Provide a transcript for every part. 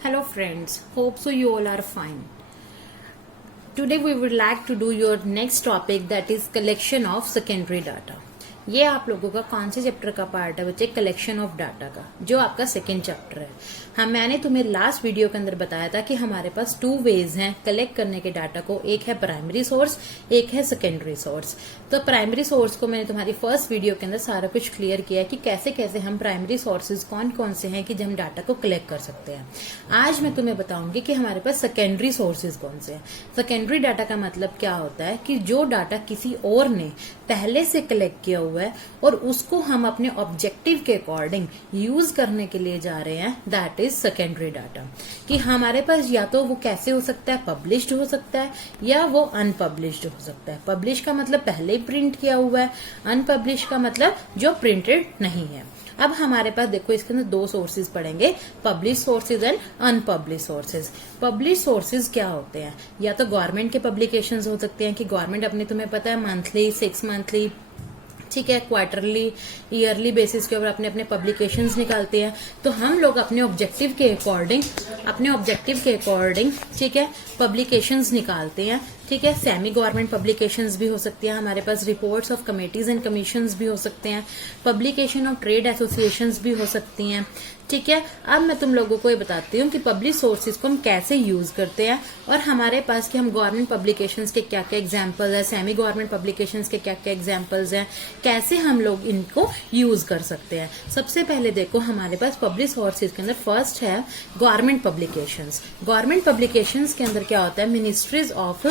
Hello friends, hope so you all are fine. Today we would like to do your next topic, that is collection of secondary data. ये आप लोगों का कौन से chapter का part है बच्चे? कलेक्शन ऑफ डाटा का, जो आपका सेकंड चैप्टर है। हाँ, मैंने तुम्हें लास्ट वीडियो के अंदर बताया था कि हमारे पास 2 वेज हैं कलेक्ट करने के डाटा को, एक है प्राइमरी सोर्स, एक है सेकेंडरी सोर्स। तो प्राइमरी सोर्स को मैंने तुम्हारी फर्स्ट वीडियो के अंदर सारा कुछ क्लियर किया है कि कैसे कैसे हम प्राइमरी सोर्सेज कौन कौन से हैं कि हम डाटा को कलेक्ट कर सकते हैं। आज मैं तुम्हें बताऊंगी कि हमारे पास सेकेंडरी सोर्सेज कौन से हैं। सेकेंडरी डाटा का मतलब क्या होता है कि जो डाटा किसी और ने पहले से कलेक्ट किया हुआ है और उसको हम अपने ऑब्जेक्टिव के अकॉर्डिंग यूज करने के लिए जा रहे हैं, दैट इज सेकेंडरी डाटा। कि हमारे पास या तो वो कैसे हो सकता है, पब्लिश्ड हो सकता है या वो अनपब्लिश्ड हो सकता है। पब्लिश का मतलब पहले ही प्रिंट किया हुआ है, अनपब्लिश का मतलब जो प्रिंटेड नहीं है। अब हमारे पास देखो इसके अंदर 2 सोर्सेज पड़ेंगे, publish sources and unpublish sources. Publish sources क्या होते हैं? या तो गवर्नमेंट के पब्लिकेशंस हो सकते हैं कि गवर्नमेंट अपने, तुम्हें पता है, मंथली, 6 मंथली, ठीक है, क्वार्टरली, ईयरली बेसिस के ऊपर अपने अपने पब्लिकेशंस निकालते हैं। तो हम लोग अपने ऑब्जेक्टिव के अकॉर्डिंग ठीक है पब्लिकेशंस निकालते हैं। ठीक है, सेमी गवर्नमेंट पब्लिकेशंस भी हो सकती है हमारे पास, reports of committees and commissions भी हो सकते हैं, पब्लिकेशन ऑफ ट्रेड एसोसिएशंस भी हो सकती हैं। ठीक है, अब मैं तुम लोगों को ये बताती हूँ कि पब्लिक सोर्सेज को हम कैसे यूज करते हैं और हमारे पास कि हम गवर्नमेंट पब्लिकेशंस के क्या क्या एग्जाम्पल्स है, सेमी गवर्नमेंट पब्लिकेशंस के क्या क्या एग्जाम्पल्स हैं, कैसे हम लोग इनको यूज कर सकते हैं। सबसे पहले देखो हमारे पास पब्लिक सोर्सेज के अंदर फर्स्ट है गवर्नमेंट पब्लिकेशंस। गवर्नमेंट पब्लिकेशंस के अंदर क्या होता है? Ministries of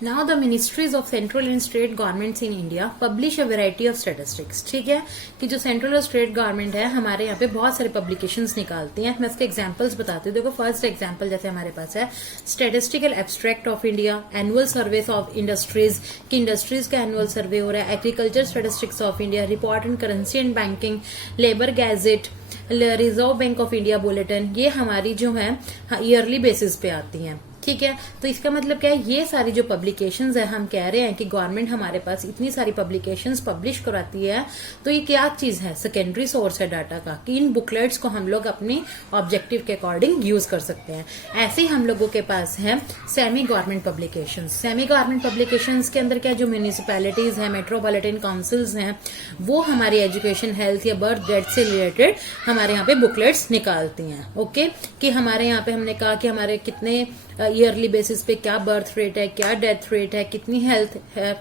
Now the ministries of central and state governments in India publish a variety of statistics। ठीक है, कि जो सेंट्रल और स्टेट गवर्नमेंट है हमारे यहाँ पे बहुत सारे पब्लिकेशंस निकालती हैं। मैं इसके एग्जांपल्स बताती हूँ। देखो फर्स्ट एग्जांपल जैसे हमारे पास है statistical abstract of India, annual survey of industries, कि इंडस्ट्रीज का एनुअल सर्वे हो रहा है, agriculture statistics of India, report on currency and banking, labour gadget, reserve bank of India bulletin, ये हमारी जो है ईयरली बेसिस पे आती हैं। ठीक है, तो इसका मतलब क्या है? ये सारी जो पब्लिकेशंस है, हम कह रहे हैं कि गवर्नमेंट हमारे पास इतनी सारी पब्लिकेशंस पब्लिश कराती है, तो ये क्या चीज है? सेकेंडरी सोर्स है डाटा का, कि इन बुकलेट्स को हम लोग अपनी ऑब्जेक्टिव के अकॉर्डिंग यूज कर सकते हैं। ऐसे ही हम लोगों के पास है semi government publications. Semi government publications के अंदर क्या, जो म्यूनिसिपैलिटीज है, मेट्रोपॉलिटन काउंसिल्स हैं, वो हमारी एजुकेशन, हेल्थ या बर्थ डेथ से रिलेटेड हमारे यहाँ पे बुकलेट्स निकालती हैं। ओके, कि हमारे यहाँ पे हमने कहा कि हमारे कितने ईयरली बेसिस पे क्या बर्थ रेट है, क्या डेथ रेट है, कितनी हेल्थ है,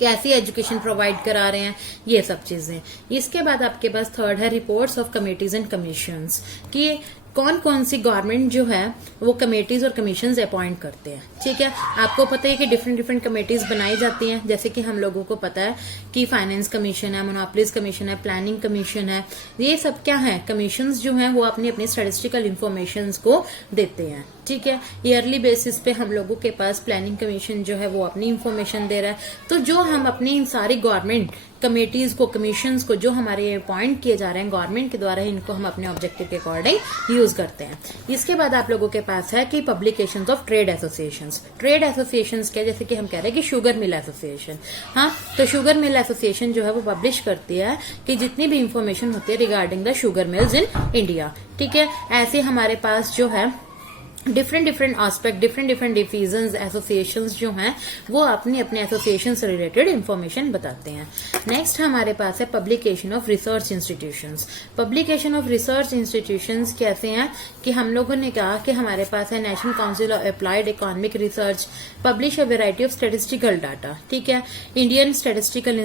कैसी एजुकेशन प्रोवाइड करा रहे हैं, ये सब चीजें। इसके बाद आपके पास थर्ड है reports of committees and commissions, कि कौन कौन सी गवर्नमेंट जो है वो कमेटीज और कमीशंस अपॉइंट करते हैं। ठीक है, आपको पता है कि डिफरेंट डिफरेंट कमेटीज बनाई जाती हैं, जैसे कि हम लोगों को पता है कि फाइनेंस कमीशन है, मोनोपोलीज कमीशन है, प्लानिंग कमीशन है। ये सब क्या है? कमीशंस जो है वो अपनी अपनी स्टैटिस्टिकल इंफॉर्मेशन को देते हैं। ठीक है, ईयरली बेसिस पे हम लोगों के पास प्लानिंग कमीशन जो है वो अपनी इंफॉर्मेशन दे रहा है। तो जो हम अपनी इन सारी गवर्नमेंट कमेटीज को, कमीशंस को जो हमारे अपॉइंट किए जा रहे हैं गवर्नमेंट के द्वारा, इनको हम अपने ऑब्जेक्टिव के अकॉर्डिंग यूज करते हैं। इसके बाद आप लोगों के पास है कि publications of trade associations. Trade associations क्या, जैसे कि हम कह रहे हैं कि शुगर मिल एसोसिएशन, हाँ, तो शुगर मिल एसोसिएशन जो है वो पब्लिश करती है कि जितनी भी इंफॉर्मेशन होती है regarding the sugar mills in India. ठीक है, ऐसे हमारे पास जो है different aspect, different divisions, associations जो हैं वो अपनी अपने एसोसिएशन से रिलेटेड इंफॉर्मेशन बताते हैं। नेक्स्ट हमारे पास है publication of research institutions. Publication of research institutions कैसे हैं? कि हम लोगों ने कहा कि हमारे पास है national council of applied economic research, publish a variety of statistical data. ठीक है, इंडियन स्टैटिस्टिकल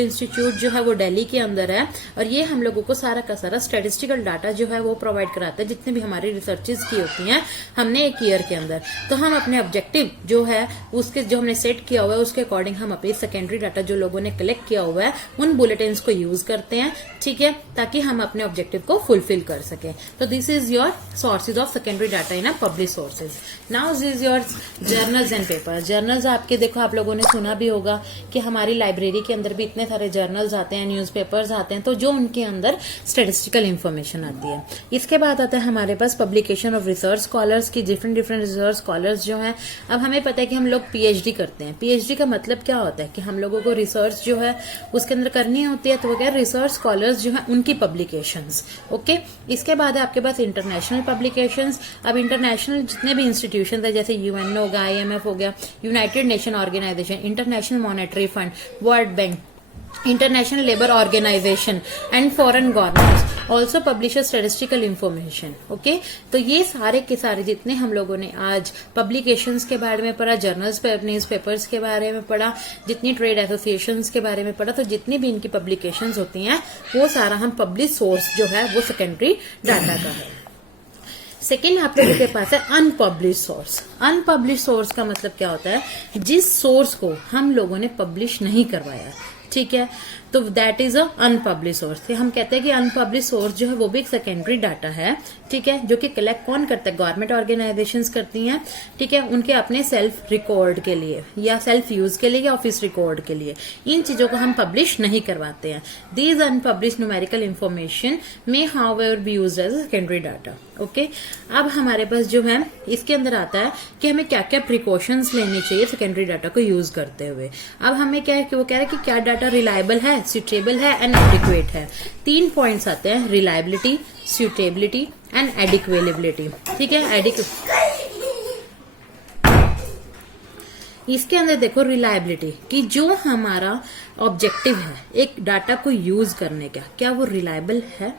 इंस्टीट्यूट जो है वो दिल्ली के अंदर है और ये हम लोगों को सारा का सारा स्टैटिस्टिकल डाटा जो है वो प्रोवाइड कराता है, जितने भी हमारी रिसर्च की होती हैं हमने एक ईयर के अंदर। तो हम अपने ऑब्जेक्टिव जो है उसके जो हमने सेट किया हुआ है उसके अकॉर्डिंग हम अपनी सेकेंडरी डाटा जो लोगों ने कलेक्ट किया हुआ है उन बुलेटिन्स को यूज करते हैं। ठीक है, ताकि हम अपने ऑब्जेक्टिव को फुलफिल कर सके। तो this is your sources of secondary data in a public sources. Now this is your journals and papers. Journals आपके देखो, आप लोगों ने सुना भी होगा कि हमारी लाइब्रेरी के अंदर भी इतने सारे जर्नल्स आते हैं, न्यूज़पेपर्स आते हैं, तो जो उनके अंदर स्टैटिस्टिकल इंफॉर्मेशन आती है। इसके बाद आता है हमारे पास publication organisation of research scholars की डिफरेंट रिसर्च स्कॉलर्स जो हैं। अब हमें पता है कि हम लोग पीएचडी करते हैं। पीएचडी का मतलब क्या होता है कि हम लोगों को रिसर्च जो है उसके अंदर करनी होती है, तो वो क्या रिसर्च स्कॉलर्स जो है उनकी पब्लिकेशंस। ओके, इसके बाद है आपके पास इंटरनेशनल पब्लिकेशंस। अब इंटरनेशनल जितने भी इंस्टीट्यूशन है जैसे यूएन हो गया, आईएमएफ हो गया, united nation organization, international monetary fund, world bank, International Labour Organization and foreign governments also publish a statistical information. Okay, तो ये सारे के सारे जितने हम लोगों ने आज पब्लिकेशंस के बारे में पढ़ा, जर्नल्स न्यूज पेपर्स के बारे में पढ़ा, जितनी ट्रेड एसोसिएशंस के बारे में पढ़ा, तो जितनी भी इनकी पब्लिकेशंस होती हैं वो सारा हम पब्लिक सोर्स जो है वो सेकेंडरी डाटा का है। सेकेंड आप लोगों के पास है अनपब्लिश सोर्स। अनपब्लिश सोर्स का मतलब क्या होता है, जिस सोर्स को हम लोगों ने पब्लिश नहीं करवाया, ठीक है, तो that is a unpublish source. हम कहते हैं कि अनपब्लिश सोर्स जो है वो भी एक सेकेंडरी डाटा है, ठीक है, जो कि कलेक्ट कौन करता है, गवर्नमेंट ऑर्गेनाइजेशंस करती हैं, ठीक है, उनके अपने सेल्फ रिकॉर्ड के लिए या सेल्फ यूज के लिए या ऑफिस रिकॉर्ड के लिए। इन चीजों को हम पब्लिश नहीं करवाते हैं। These unpublish numerical information may however be used as secondary data. Okay, अब हमारे पास जो है इसके अंदर आता है कि हमें क्या क्या प्रिकॉशंस लेने चाहिए सेकेंडरी डाटा को यूज करते हुए। अब हमें क्या है कि वो कह रहे हैं कि क्या डाटा रिलायबल है, सुटेबल है एंड एडिक्वेट है। 3 पॉइंट्स आते हैं, रिलायबिलिटी, सुटेबिलिटी एंड एडिक्वेलेबिलिटी, ठीक है। इसके अंदर देखो रिलायबिलिटी कि जो हमारा ऑब्जेक्टिव है एक डाटा को यूज करने का, क्या वो रिलायबल है,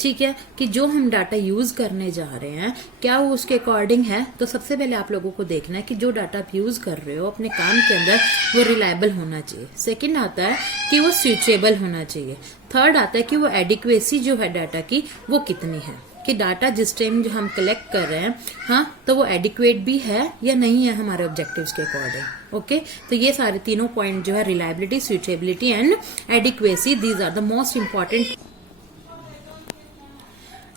ठीक है, कि जो हम डाटा यूज करने जा रहे हैं क्या वो उसके अकॉर्डिंग है। तो सबसे पहले आप लोगों को देखना है कि जो डाटा आप यूज कर रहे हो अपने काम के अंदर वो रिलायबल होना चाहिए। सेकंड आता है कि वो स्विचेबल होना चाहिए। थर्ड आता है कि वो एडिक्वेसी जो है डाटा की वो कितनी है, कि डाटा जिस टाइम जो हम कलेक्ट कर रहे हैं, हाँ, तो वो एडिक्वेट भी है या नहीं है हमारे ऑब्जेक्टिव्स के अकॉर्डिंग। ओके, तो ये सारे तीनों पॉइंट जो है reliability, suitability and adequacy, these are the most important.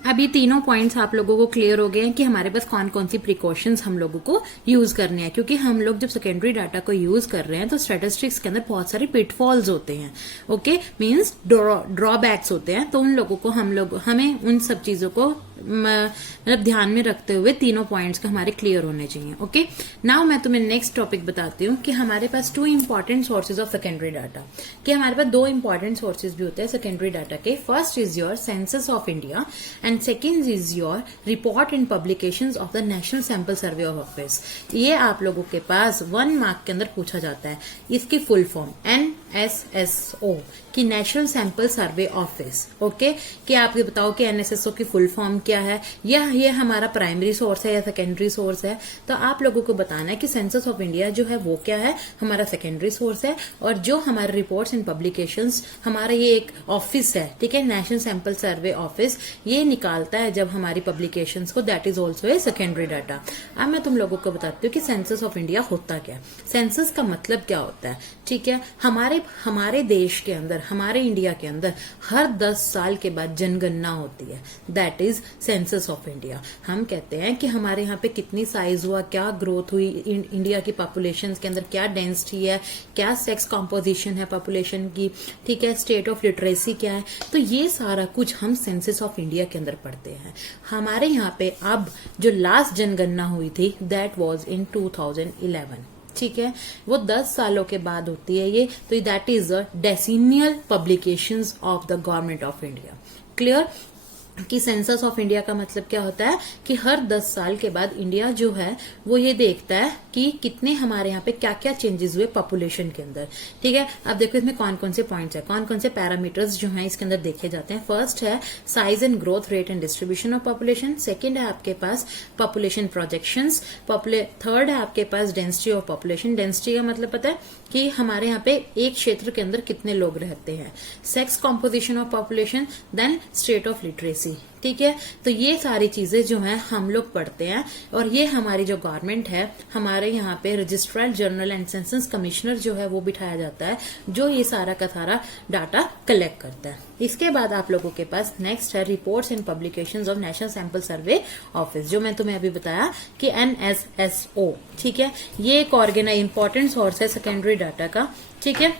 अब ये तीनों पॉइंट्स आप लोगों को क्लियर हो गए हैं कि हमारे पास कौन कौन सी प्रिकॉशंस हम लोगों को यूज करने हैं, क्योंकि हम लोग जब सेकेंडरी डाटा को यूज कर रहे हैं तो स्टैटिस्टिक्स के अंदर बहुत सारे पिटफॉल्स होते हैं। ओके, मींस ड्रॉबैक्स होते हैं, तो उन लोगों को हमें उन सब चीजों को मतलब ध्यान में रखते हुए तीनों पॉइंट्स का हमारे क्लियर होने चाहिए। ओके, नाउ मैं तुम्हें नेक्स्ट टॉपिक बताती हूँ कि हमारे पास 2 important sources of secondary data, कि हमारे पास 2 इंपॉर्टेंट सोर्सेज भी होते हैं सेकेंडरी डाटा के। First is your census of India and second is your report and publications of the national sample survey office. ये आप लोगों के पास 1 मार्क के अंदर पूछा जाता है। इसकी फुल फॉर्म NSSO की national sample survey office. Okay, कि आप ये बताओ कि NSSO की फुल फॉर्म क्या है, या ये हमारा प्राइमरी सोर्स है या सेकेंडरी सोर्स है। तो आप लोगों को बताना है कि सेंसस ऑफ इंडिया जो है वो क्या है, हमारा सेकेंडरी सोर्स है, और जो हमारे रिपोर्ट्स एंड पब्लिकेशंस हमारा ये एक ऑफिस है, ठीक है, नेशनल सैंपल सर्वे ऑफिस, ये निकालता है जब हमारी पब्लिकेशंस को, that is also a secondary data. अब मैं तुम लोगों को बताती हूँ कि सेंसस ऑफ इंडिया होता क्या, सेंसस का मतलब क्या होता है, ठीक है। हमारे देश के अंदर, हमारे इंडिया के अंदर हर 10 साल के बाद जनगणना होती है, that is census of India. हम कहते हैं कि हमारे यहाँ पे कितनी साइज हुआ, क्या ग्रोथ हुई इंडिया की पॉपुलेशन के अंदर, क्या डेंसिटी है, क्या सेक्स कॉम्पोजिशन है पॉपुलेशन की, ठीक है, स्टेट ऑफ लिटरेसी क्या है, तो ये सारा कुछ हम सेंसस ऑफ इंडिया के अंदर पढ़ते हैं। हमारे यहाँ पे अब जो लास्ट जनगणना हुई थी दैट वाज इन 2011, ठीक है, वो 10 सालों के बाद होती है ये, तो that is the decennial publications of the government of India. Clear कि सेंसस ऑफ इंडिया का मतलब क्या होता है कि हर 10 साल के बाद इंडिया जो है वो ये देखता है कि कितने हमारे यहाँ पे क्या क्या चेंजेस हुए पॉपुलेशन के अंदर, ठीक है। अब देखो इसमें कौन कौन से पॉइंट्स है, कौन कौन से पैरामीटर्स जो हैं इसके अंदर देखे जाते हैं। फर्स्ट है size and growth rate and distribution of population. Second है आपके पास पॉपुलेशन प्रोजेक्शंस। थर्ड है आपके पास डेंसिटी ऑफ पॉपुलेशन। डेंसिटी का मतलब पता है कि हमारे यहाँ पे एक क्षेत्र के अंदर कितने लोग रहते हैं। Sex composition of population, then state of literacy, ठीक है। तो ये सारी चीजें जो हैं हम लोग पढ़ते हैं, और ये हमारी जो गवर्नमेंट है, हमारे यहाँ पे registrar general and census commissioner जो है वो बिठाया जाता है, जो ये सारा का सारा डाटा कलेक्ट करता है। इसके बाद आप लोगों के पास नेक्स्ट है reports and publications of national sample survey office, जो मैं तुम्हें अभी बताया कि NSSO, ठीक है। ये एक इंपॉर्टेंट सोर्स है सेकेंडरी डाटा का, ठीक है।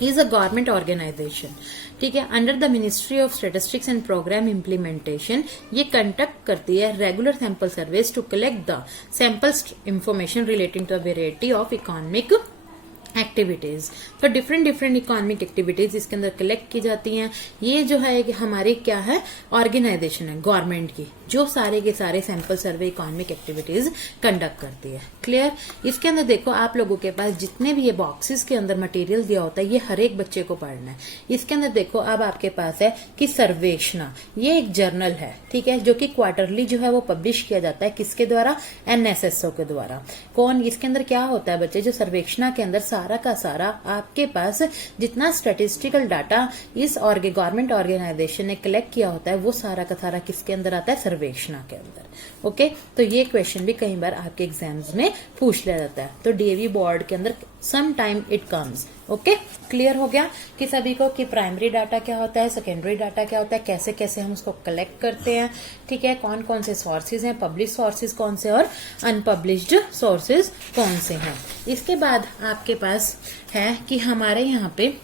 is a government organization, ठीक है, under the ministry of statistics and program implementation. ये कंडक्ट करती है regular sample surveys to collect the samples information relating to variety of economic activities. तो डिफरेंट इकोनॉमिक एक्टिविटीज इसके अंदर कलेक्ट की जाती हैं। ये जो है कि हमारी क्या है, ऑर्गेनाइजेशन है गवर्नमेंट की, जो सारे के सारे sample survey economic activities conduct करती है। क्लियर। इसके अंदर देखो आप लोगों के पास जितने भी ये बॉक्सेस के अंदर मटेरियल दिया होता है, ये हर एक बच्चे को पढ़ना है। इसके अंदर देखो अब आपके पास है कि सर्वेक्षणा, ये एक जर्नल है, ठीक है, जो कि क्वार्टरली जो है वो पब्लिश किया जाता है। किसके द्वारा? NSSO के द्वारा। कौन? इसके अंदर क्या होता है बच्चे, जो सर्वेक्षणा के अंदर सारा का सारा आपके पास जितना स्टैटिस्टिकल डाटा इस गवर्नमेंट ऑर्गेनाइजेशन ने कलेक्ट किया होता है, वो सारा का सारा किसके अंदर आता है? सर्वेक्षणा के अंदर। ओके, तो ये क्वेश्चन भी कई बार आपके एग्जाम्स में पूछ लिया जाता है। तो DAV बोर्ड के अंदर some time it comes. Okay, clear हो गया कि सभी को कि प्राइमरी डाटा क्या होता है, सेकेंडरी डाटा क्या होता है, कैसे कैसे हम उसको कलेक्ट करते हैं, ठीक है, कौन कौन से सोर्सेज हैं, पब्लिश सोर्सेज कौन से और अनपब्लिश्ड सोर्सेज कौन से हैं। इसके बाद आपके पास है कि हमारे यहाँ पे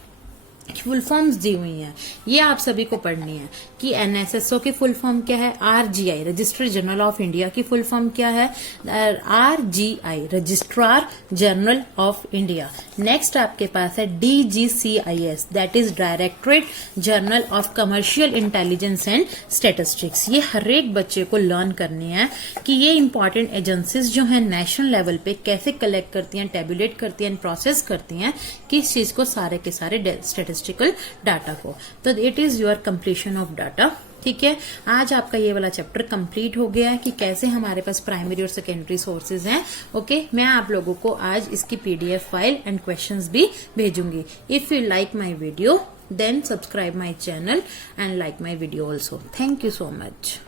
फुल फॉर्म्स दी हुई हैं, ये आप सभी को पढ़नी है कि NSSO की फुल फॉर्म क्या है, RGI registrar general of India की फुल फॉर्म क्या है, RGI registrar general of India. Next आपके पास है DGCIS that is directorate general of commercial intelligence and statistics. ये हर एक बच्चे को लर्न करनी है कि ये इंपॉर्टेंट एजेंसीज जो है नेशनल लेवल पे कैसे कलेक्ट करती हैं, टेबुलेट करती हैं, प्रोसेस करती हैं किस चीज को, सारे के सारे स्टैटिस्टिकल डाटा को। तो it is your completion of data. ठीक है, आज आपका ये वाला चैप्टर कंप्लीट हो गया है कि कैसे हमारे पास प्राइमरी और सेकेंडरी सोर्सेज हैं। ओके, मैं आप लोगों को आज इसकी PDF फाइल एंड क्वेश्चंस भी भेजूंगी। If you like my video then subscribe my channel and like my video also. Thank you so much.